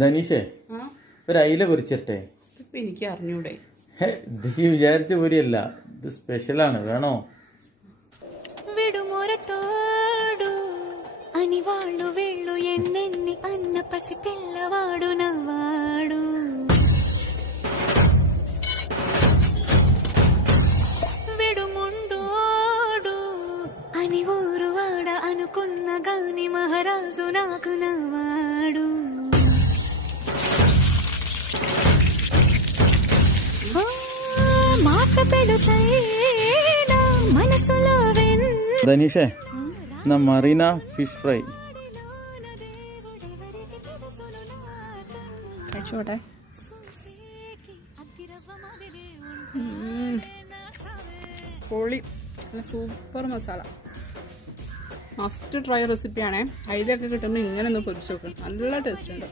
ധനീഷേ, ഒരു അയില പൊരിച്ചിട്ടെ. എനിക്ക് അറിഞ്ഞൂടെ? ഇത് വിചാരിച്ച പൊരിയല്ല, ഇത് സ്പെഷ്യലാണ്. വേണോ? అనివాళ్ళు వీళ్ళు ఎన్నెన్ని అన్న పసి పిల్లవాడు నవాడు విడుముండోడు అని ఊరు వాడ అనుకున్న గాని మహారాజు నాకు నవాడు. మాట పెడుసైనా మనసులో ധനീഷേ, മറീന ഫിഷ് ഫ്രൈ കഴിച്ചോട്ടെ. പൊളി, നല്ല സൂപ്പർ മസാല. മസ്റ്റ് ട്രൈ റെസിപ്പിയാണേ. അയിലൊക്കെ കിട്ടുമ്പോൾ ഇങ്ങനെ ഒന്ന് പൊരിച്ചു നോക്കും, നല്ല ടേസ്റ്റ് ഉണ്ട്.